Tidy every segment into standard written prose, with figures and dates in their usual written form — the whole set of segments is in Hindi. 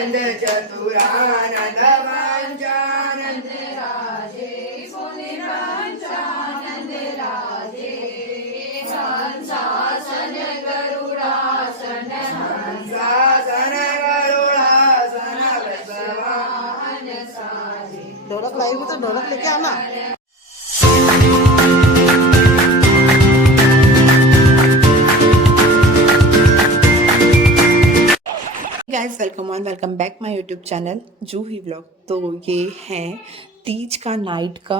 नंद चतुरानंद पंचानंद राजे मुनि पंचानंद राजे हंसासन गरुड़ासन हंसासन गरुड़ासन वृषवाहन साजे। ढोलक लाई हुई तो ढोलक लेके आना। Guys welcome back my YouTube channel Juhi vlog. तो ये है तीज का नाइट का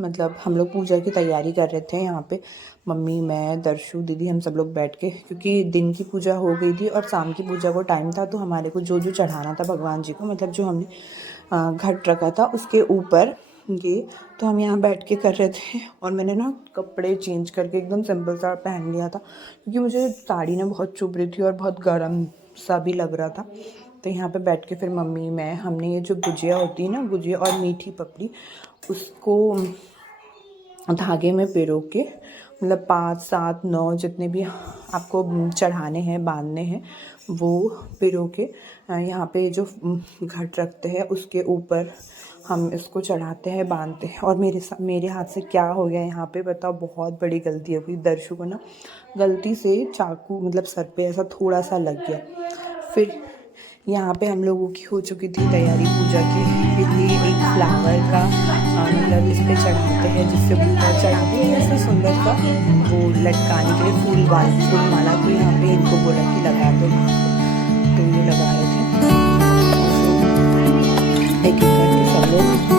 मतलब हम लोग पूजा की तैयारी कर रहे थे यहाँ पे, मम्मी मैं दर्शु दीदी हम सब लोग बैठ के, क्योंकि दिन की पूजा हो गई थी और शाम की पूजा को टाइम था, तो हमारे को जो जो चढ़ाना था भगवान जी को, मतलब जो हमने घट रखा था उसके ऊपर ये, तो हम यहाँ बैठ के कर रहे थे। और मैंने ना कपड़े चेंज करके एकदम सिंपल सा पहन लिया था, क्योंकि मुझे साड़ी ना बहुत चुभ रही थी और बहुत गर्म सा भी लग रहा था। तो यहाँ पे बैठ के फिर मम्मी मैं हमने ये जो गुजिया होती है ना, गुजिया और मीठी पपड़ी, उसको धागे में पिरो के मतलब 5 7 9 जितने भी आपको चढ़ाने हैं बांधने हैं वो पिरो के यहाँ पे जो घट रखते हैं उसके ऊपर हम इसको चढ़ाते हैं बांधते हैं। और मेरे हाथ से क्या हो गया यहाँ पे बताओ, बहुत बड़ी गलती हो गई। दर्शु को ना गलती से चाकू मतलब सर पे ऐसा थोड़ा सा लग गया। फिर यहाँ पे हम लोगों की हो चुकी थी तैयारी पूजा की। फिर ये एक फ्लावर का मतलब इस पे चढ़ाते हैं, जिससे चढ़ाते हैं ऐसे सुंदर सा वो लटकाने के लिए फूल माला। तो यहाँ पे इनको बोला कि लगा दो, तो ये लगा रहे थे एक एक करके सब लोग।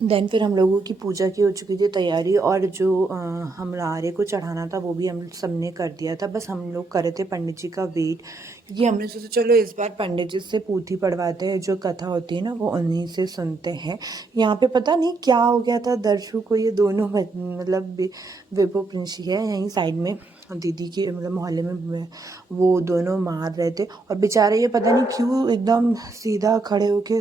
देन फिर हम लोगों की पूजा की हो चुकी थी तैयारी, और जो हम लारे को चढ़ाना था वो भी हम सब ने कर दिया था। बस हम लोग कर रहे थे पंडित जी का वेट, क्योंकि हमने सोचा चलो इस बार पंडित जी से पूथी पढ़वाते हैं, जो कथा होती है ना वो उन्हीं से सुनते हैं। यहाँ पे पता नहीं क्या हो गया था दर्शु को, ये दोनों मतलब विभो प्रिंसी है यहीं साइड में दीदी के मतलब मोहल्ले में, वो दोनों मार रहे थे। और बेचारे ये पता नहीं क्यों एकदम सीधा खड़े होके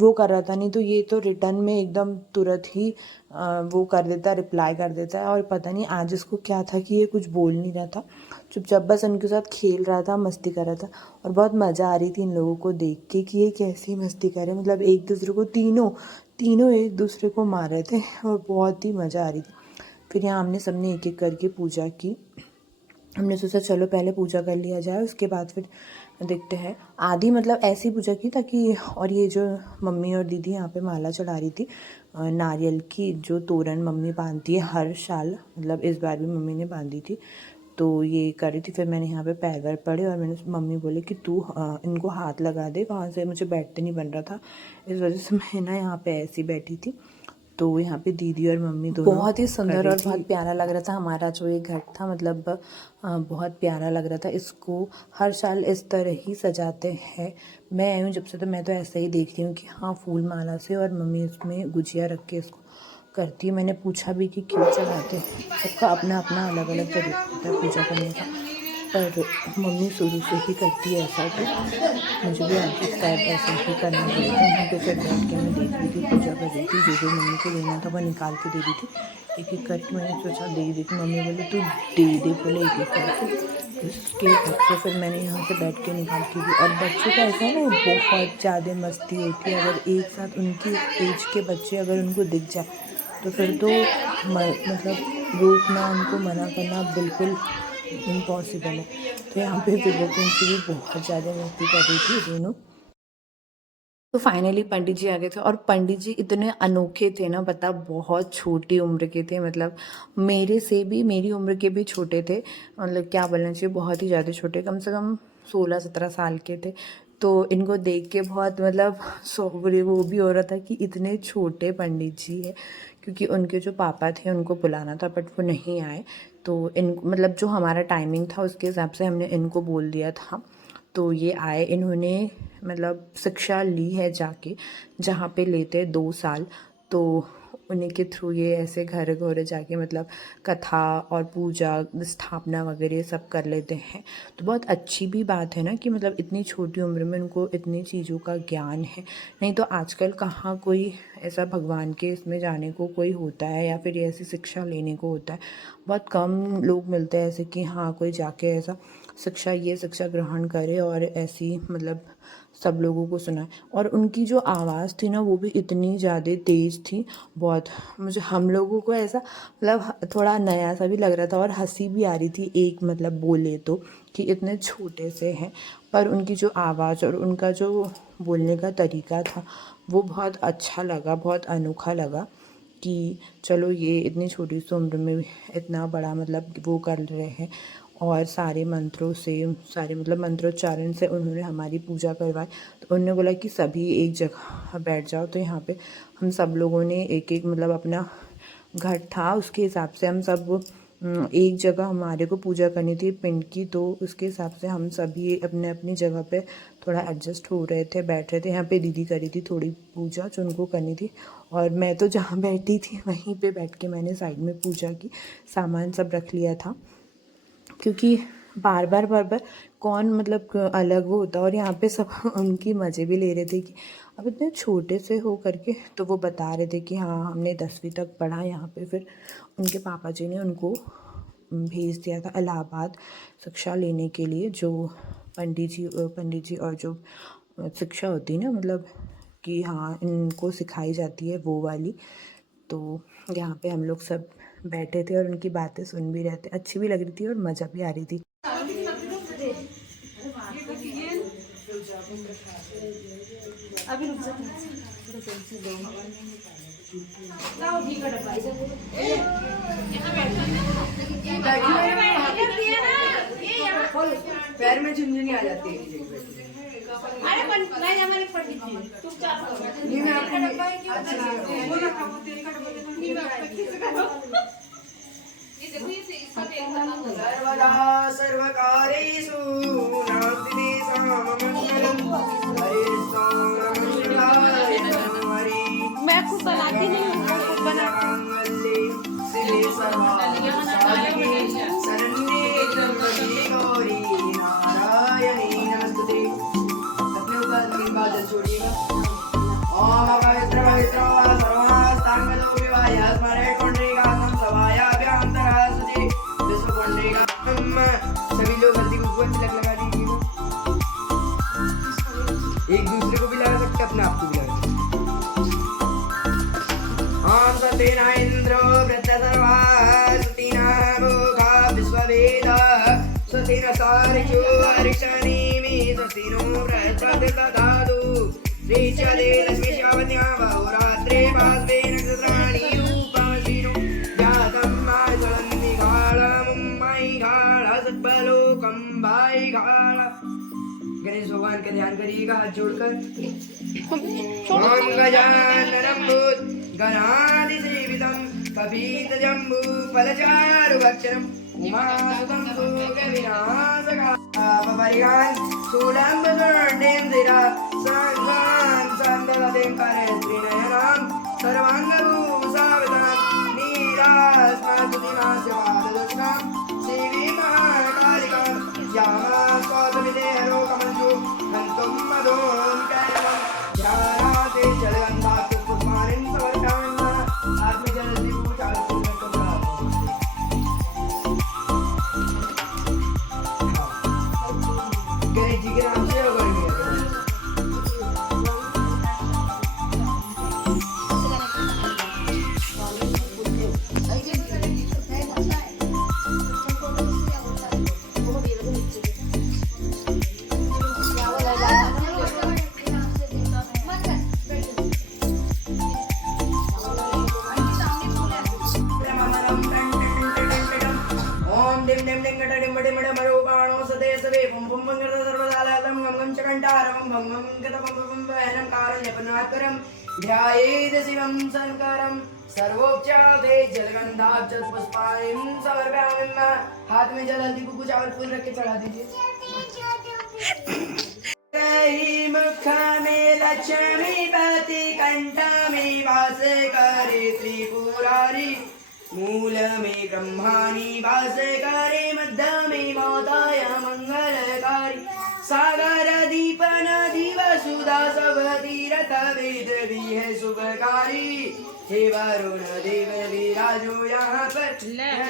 वो कर रहा था, नहीं तो ये तो रिटर्न में एकदम तुरंत ही वो कर देता, रिप्लाई कर देता है। और पता नहीं आज इसको क्या था कि ये कुछ बोल नहीं रहा था, चुपचाप बस उनके साथ खेल रहा था, मस्ती कर रहा था। और बहुत मज़ा आ रही थी इन लोगों को देख के कि ये कैसी मस्ती कर रहे, मतलब एक दूसरे को तीनों एक दूसरे को मार रहे थे और बहुत ही मज़ा आ रही थी। फिर यहाँ हमने सबने एक एक करके पूजा की। हमने सोचा चलो पहले पूजा कर लिया जाए, उसके बाद फिर देखते हैं। आधी मतलब ऐसी पूजा की ताकि, और ये जो मम्मी और दीदी यहाँ पे माला चढ़ा रही थी नारियल की, जो तोरण मम्मी बांधती है हर साल, मतलब इस बार भी मम्मी ने बांधी थी, तो ये कर रही थी। फिर मैंने यहाँ पे पैर वैर पड़े और मैंने मम्मी बोले कि तू इनको हाथ लगा दे, वहाँ से मुझे बैठते नहीं बन रहा था, इस वजह से मैं ना यहाँ पे ऐसी बैठी थी। तो यहाँ पे दीदी और मम्मी दोनों बहुत ही सुंदर और बहुत प्यारा लग रहा था हमारा जो ये घट था, मतलब बहुत प्यारा लग रहा था। इसको हर साल इस तरह ही सजाते हैं। मैं आई हूँ जब से तो मैं तो ऐसा ही देख रही हूँ कि हाँ फूल माला से, और मम्मी इसमें गुजिया रख के इसको करती है। मैंने पूछा भी कि क्यों चढ़ाते हैं, सबका अपना अपना अलग अलग तरीका होता है पूजा करने का। पर मम्मी शुरू से ही करती है ऐसा, तो मुझे भी आज इस टाइप ऐसा ही करना पड़ेगा। वहाँ पे फिर बैठ के मैं देख रही थी, पूजा कर रही थी, जो मम्मी को देना था वह निकाल के दे दी थी एक एक करके। मैंने सोचा दे दी, मम्मी बोले तू दे बोले एक एक करके। उसके बाद से फिर मैंने यहाँ से बैठ के निकाल के दी। और बच्चों का ऐसा है ना, बहुत ज़्यादा मस्ती होती है। अगर एक साथ उनकी एज के बच्चे अगर उनको दिख जाए तो फिर तो मतलब रोकना, उनको मना करना बिल्कुल इम्पॉसिबल है। तो यहाँ पे फिर वो भी बहुत ज़्यादा मस्ती कर रही थी दोनों। तो फाइनली पंडित जी आ गए थे, और पंडित जी इतने अनोखे थे ना, पता बहुत छोटी उम्र के थे, मतलब मेरे से भी, मेरी उम्र के भी छोटे थे, मतलब क्या बोलना चाहिए, बहुत ही ज़्यादा छोटे, कम से कम 16-17 साल के थे। तो इनको देख के बहुत मतलब वो भी हो रहा था कि इतने छोटे पंडित जी है, क्योंकि उनके जो पापा थे उनको बुलाना था बट वो नहीं आए। तो इन मतलब जो हमारा टाइमिंग था उसके हिसाब से हमने इनको बोल दिया था। तो ये आए, इन्होंने मतलब शिक्षा ली है जाके, जहाँ पे लेते 2 साल, तो उन्हीं के थ्रू ये ऐसे घर घर जाके मतलब कथा और पूजा स्थापना वगैरह सब कर लेते हैं। तो बहुत अच्छी भी बात है ना कि मतलब इतनी छोटी उम्र में उनको इतनी चीज़ों का ज्ञान है। नहीं तो आजकल कहाँ कोई ऐसा भगवान के इसमें जाने को कोई होता है, या फिर ऐसी शिक्षा लेने को होता है। बहुत कम लोग मिलते हैं ऐसे कि हाँ कोई जाके ऐसा शिक्षा ग्रहण करे और ऐसी मतलब सब लोगों को सुनाए। और उनकी जो आवाज़ थी ना, वो भी इतनी ज़्यादा तेज़ थी, बहुत, मुझे हम लोगों को ऐसा मतलब थोड़ा नया सा भी लग रहा था और हंसी भी आ रही थी एक मतलब बोले तो, कि इतने छोटे से हैं, पर उनकी जो आवाज़ और उनका जो बोलने का तरीका था वो बहुत अच्छा लगा, बहुत अनोखा लगा कि चलो ये इतनी छोटी सी उम्र में इतना बड़ा मतलब वो कर रहे हैं। और सारे मंत्रों से, सारे मतलब मंत्रोच्चारण से उन्होंने हमारी पूजा करवाई। तो उन्होंने बोला कि सभी एक जगह बैठ जाओ। तो यहाँ पे हम सब लोगों ने एक एक मतलब अपना घर था, उसके हिसाब से हम सब एक जगह हमारे को पूजा करनी थी पिंड की, तो उसके हिसाब से हम सभी अपने अपनी जगह पे थोड़ा एडजस्ट हो रहे थे, बैठ रहे थे। यहाँ पे दीदी करी थी थोड़ी पूजा जो उनको करनी थी, और मैं तो जहाँ बैठी थी वहीं पे बैठ के मैंने साइड में पूजा की, सामान सब रख लिया था, क्योंकि बार बार कौन मतलब अलग वो होता। और यहाँ पे सब उनकी मज़े भी ले रहे थे कि अब इतने छोटे से हो करके। तो वो बता रहे थे कि हाँ हमने 10वीं तक पढ़ा यहाँ पे। फिर उनके पापा जी ने उनको भेज दिया था इलाहाबाद शिक्षा लेने के लिए, जो पंडित जी और जो शिक्षा होती है ना, मतलब कि हाँ इनको सिखाई जाती है वो वाली। तो यहाँ पे हम लोग सब बैठे थे और उनकी बातें सुन भी रहे थे, अच्छी भी लग रही थी और मज़ा भी आ रही थी। पैर में झुनझुनी आ जाती है। अरे नहीं हमारी पड़ी थी नहीं मैं सर्वदा सर्वकारेषु नास्ति साममंगलम् हरि मैं खुद बनाती नहीं हूँ, खुद बनाती शिवे सर्वासाधिके शरण्ये त्र्यंबके गौरी नारायणी नमस्ते। अपने ऊपर तीन बार जल छोड़िएगा। ओम पवित्र पवित्र सर्वास्तांगलोपिवाय स्मरे पुंडरीकाक्षं सभायाभ्यन्तरः सुधि विश्व पुंडरीकाक्षं। सभी लोग हल्दी को ऊपर तिलक लगा दीजिएगा। एक दूसरे को भी लगा सकते, अपने आप को भी लगा सकते। ओम सतेना इंद्रो वृत्त सर्वा सतेना भोगा विश्ववेदा सतेना सारिचो हरिशनीमि सतेनो बृहस्पति ददातु श्रीचले लक्ष्मी शावन्या बहुरात्रे भास्वे नक्षत्राणि रूपासिनो जातं माचलं निगाळमुम्मै गाळ सत्पलोकं भाई गाळ। गणेश भगवान का ध्यान करिएगा हाथ जोड़कर। ओम गजाननं गणाधिसेवितं कपितजम्बू फलचारुभक्षणम् उमासुतं भोगविनाशकापरिहान् शूलम्बुदण्डेन्द्रिरा सर्वान् सन्ददतिङ्करेत्रिनयनां सर्वाङ्गभूषावितां नीलास्मदुतिमास्य पाददुष्टां देवी महाकालिकां तुम मधुम कैवम ध्यानाते जलगंधाक्ष पुष्पाणिं समर्पयामि आत्म जल दीपु चारुपूर्ण गणेश जी के नाम से हो गए ओम डिम डिम डिम गट डिम डिम डिम रूपाणो सदे सदे बम बम बम गट सर्वदालम गम गम चकंटारम भम भम गत बम बम वहनम कारण्यपनाकरम ध्यायेद शिवं शंकरम सर्वोपचारे जलगंधाब्ज पुष्पाणिं समर्पयामि हाथ में जल हल्दी कुछ चावल फूल रख के चढ़ा दीजिए मुख में लक्ष्मी पति कंठ में वास करे त्रिपुरारी मूल में ब्रह्माणी वास करे मध्य में माताय मंगलकारी सागर दीप नदी वसुधा सब तीरथ वेद भी है शुभकारी हे वरुण देव विराजो यहाँ पर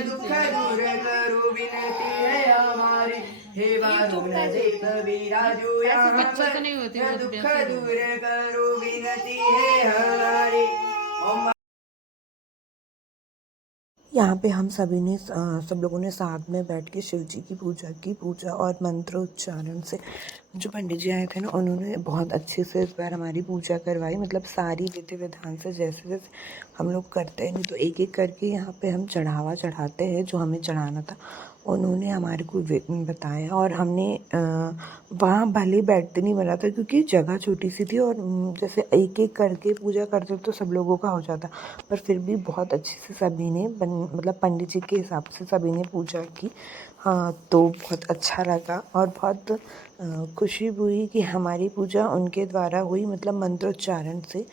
दुख दूर करो विनती है हमारी हे वरुण देव विराजो यहाँ पर दुख दूर करो विनती है हमारी ओम यहाँ पे हम सभी ने सब लोगों ने साथ में बैठ के शिव जी की पूजा और मंत्र उच्चारण से जो पंडित जी आए थे ना उन्होंने बहुत अच्छे से इस बार हमारी पूजा करवाई। मतलब सारी विधि विधान से जैसे जैसे हम लोग करते हैं, नहीं तो एक एक करके यहाँ पे हम चढ़ावा चढ़ाते हैं। जो हमें चढ़ाना था उन्होंने हमारे को बताया और हमने वहाँ भले बैठते नहीं बना था क्योंकि जगह छोटी सी थी और जैसे एक एक करके पूजा करते तो सब लोगों का हो जाता, पर फिर भी बहुत अच्छे से सभी ने मतलब पंडित जी के हिसाब से सभी ने पूजा की। हाँ, तो बहुत अच्छा लगा और बहुत खुशी हुई कि हमारी पूजा उनके द्वारा हुई, मतलब मंत्रोच्चारण से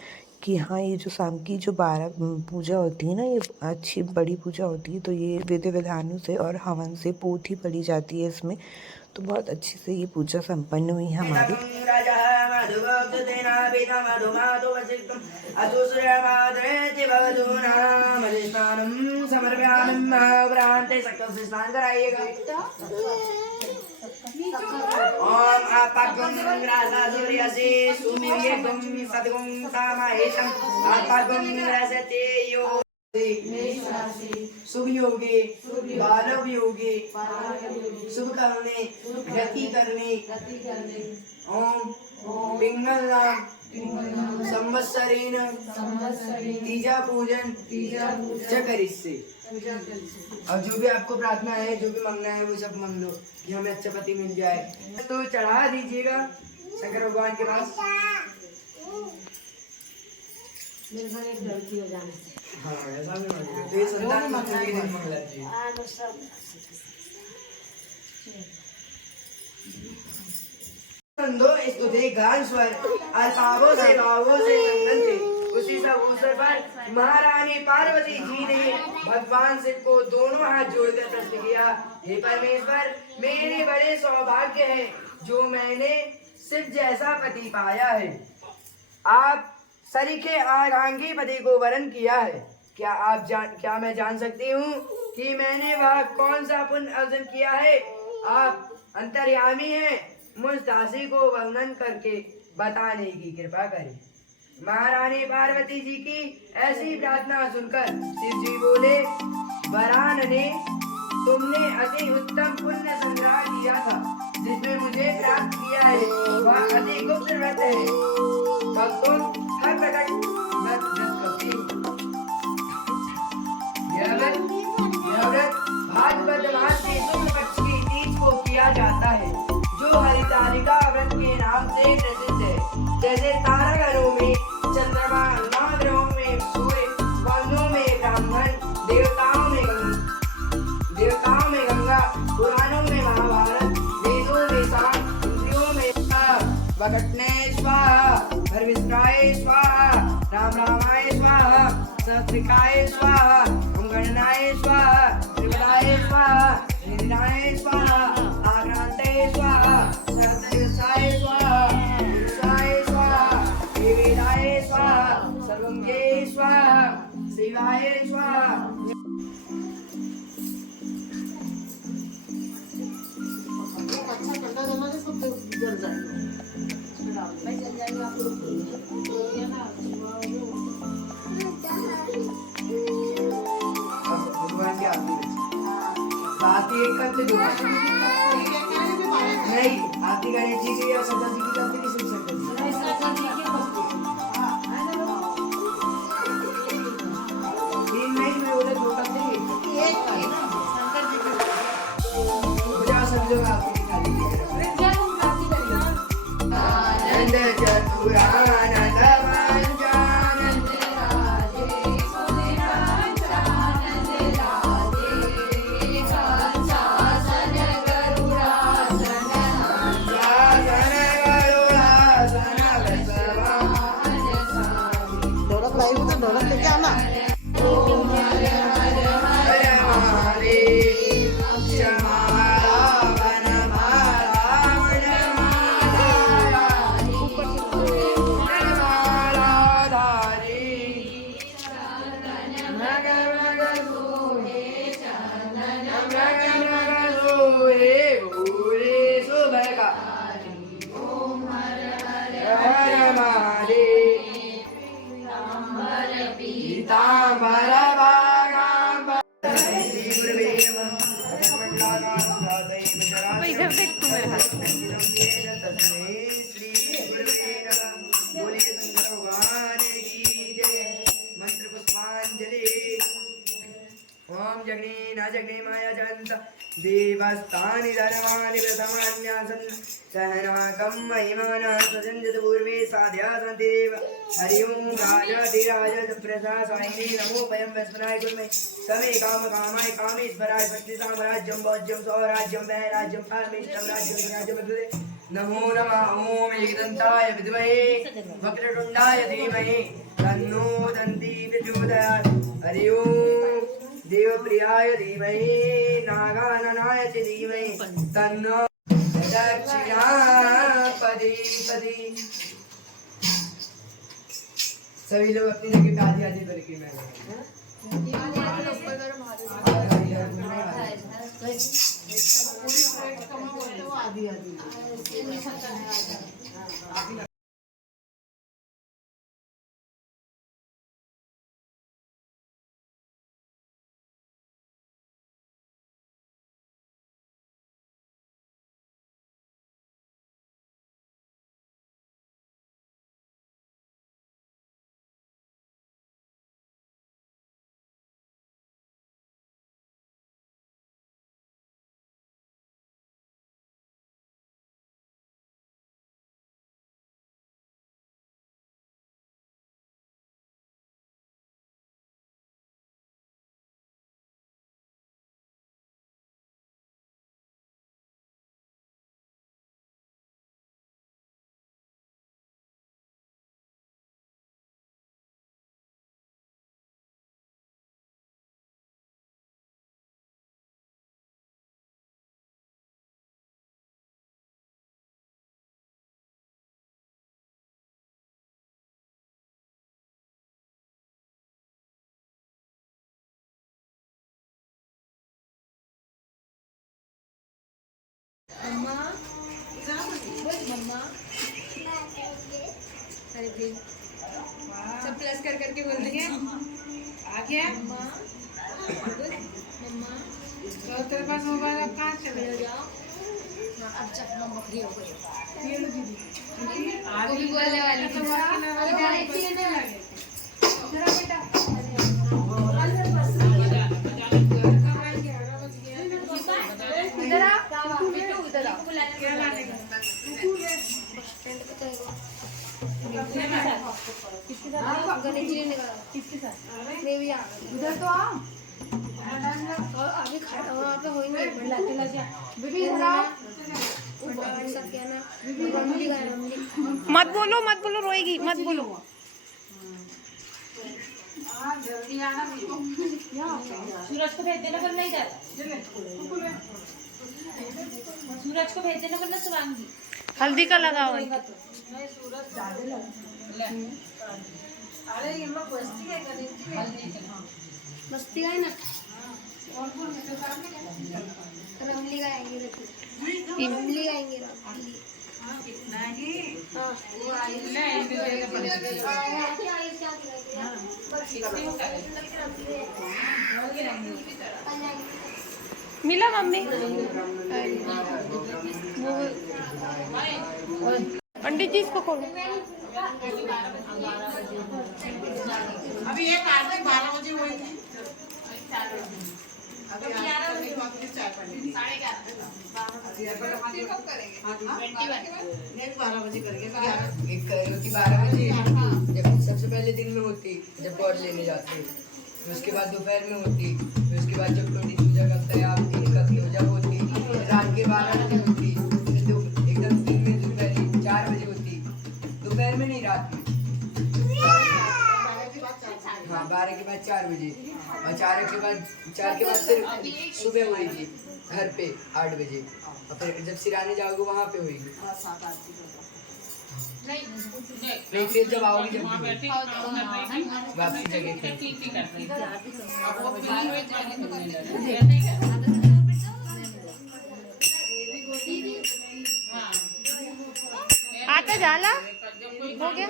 कि हाँ ये जो शाम की जो 12 पूजा होती है ना, ये अच्छी बड़ी पूजा होती है। तो ये विधि विधानों से और हवन से पोथी पढ़ी जाती है इसमें, तो बहुत अच्छे से ये पूजा संपन्न हुई हमारी। ओम आपगुं ग्रासा सूर्यसे सुमिर्यगुं सद्गुं कामहेशं आपगुं ग्रासते यो शुभ योगे बालव योगे शुभ करने गति करने ओम पिंगलनाम संवत्सरेण तीजा पूजन चकरिष्ये। और जो भी आपको प्रार्थना है, जो भी मांगना है वो सब मांग लो कि हमें अच्छा पति मिल जाए। तो चढ़ा दीजिएगा शंकर भगवान के पास। मेरे घर एक लड़की हो जाने से हाँ ऐसा भी मांगेगा तो ये संतान मांगना है मांग लेती है। दो स्तुति गान स्वर अल्पावों से भावों से संगन थे। उसी सब अवसर पर महारानी पार्वती जी ने भगवान शिव को दोनों हाथ जोड़कर प्रश्न किया, हे परमेश्वर, मेरे बड़े सौभाग्य है जो मैंने शिव जैसा पति पाया है। आप सरीखे आगांगी पति को वरण किया है। क्या मैं जान सकती हूँ कि मैंने वह कौन सा पुण्य अर्जन किया है? आप अंतर्यामी हैं, मुझ दासी को वर्णन करके बताने की कृपा करें। महारानी पार्वती जी की ऐसी प्रार्थना सुनकर शिव जी बोले, वरानने, तुमने अति उत्तम पुण्य संग्रह किया था जिसमें मुझे प्राप्त किया है, वह अति गुप्त व्रत है। तब तुम हर प्रकट व्रत करती हो। यह व्रत भाद्रपद मास के शुक्ल पक्ष की तीज को किया जाता है, जो हरितालिका व्रत के नाम से प्रसिद्ध है। जैसे तारागणों में चंद्रमा, नवग्रहों में सूर्य, वर्णों में ब्राह्मण, देवताओं में गंगा, पुराणों में महाभारत, वेदों में साम, इंद्रियों में वकटने स्वाहा, भरविष्टाय स्वाहा, राम रामाय स्वाहा, सहस्रिकाय स्वाहा, ओम गणनाय स्वाहा, त्रिपदाय स्वाहा, निधिनाय स्वाहा, आक्रांताय स्वाहा, सहस्रदिवसाय स्वाहा, नहीं, आपकी गणेश जी की या सरदार जी की करते नहीं सुन सकते। तीन नहीं, मैं बोला दो करते हैं। मुझे आप सब लोग आपको दिखा दीजिए। आनंद चतुरानंद पंचानंद ढोलक लाई हो तो ढोलक लेके आना। ओम जगने न जगने माया जगन्त देवस्तानि धर्माणि प्रथमान्यासन् सहनाकं महिमाना सजन्यत पूर्वे साध्या सन्तिरेव हरि ओं राजाधिराज प्रसासायिने नमो पयं वस्मनाय गुरुमे समे काम कामाय कामेश्वराय पट्टितां राज्यं भोज्यं स्वराज्यं वैराज्यं परमेष्टं राज्यं राज्यमधुरे नमो नमः ओम एकदन्ताय विद्महे वक्रतुण्डाय धीमहि तन्नो दन्ती प्रचोदयात् हरि ओं देवप्रियाय धीमहि नागाननाय च धीमहि तन्नो दक्षिणापदी पदी। सभी लोग अपनी जगह पे आधी आधी करके मैं सब प्लस कर करके बोल देंगे आ गया मम्मा तो तेरे पास मोबाइल अब कहाँ चले जाओ अब जब हम बकरी हो गई वो भी बोलने वाली थी जरा बेटा इधर आ बेटू इधर आ क्या लाने का किसके साथ गणेश जी ने कहा किसके साथ मैं भी आ उधर तो आओ और अभी खड़ा वहां पे होएंगे लाते लाते बेबी इधर आओ सब क्या ना मम्मी मत बोलो रोएगी मत बोलो। जल्दी आना सूरज को भेज देना वरना इधर सूरज को भेज देना वरना सुनाऊंगी। हल्दी का लगाओ अरे ये लोग मस्ती है मस्ती है ना और कौन रमली गाएंगे रमली गाएंगे नहीं हां वो आई मिला मम्मी पंडित जी इसको खोलो। अभी ये कार में 12 बजे हुई थी। अभी 11 बजे चाय पड़ेगी। 12 बजे करेंगे। एक होती 12 बजे, जब सबसे पहले दिन में होती जब गौर लेने जाते, फिर उसके बाद दोपहर में होती, फिर उसके बाद जब पंडित पूजा करता है आप दिन का जब होती, रात के 12 बजे होती, फिर एकदम दिन में दोपहर 4 बजे होती, दोपहर में नहीं रात में। हाँ 12 के बाद 4 बजे, और 4 के बाद फिर सुबह होगी घर पे 8 बजे, और फिर जब सिराने जाओगे वहाँ पे होगी। नहीं फिर जब आओगी जब वापसी जगह आता झाला हो गया।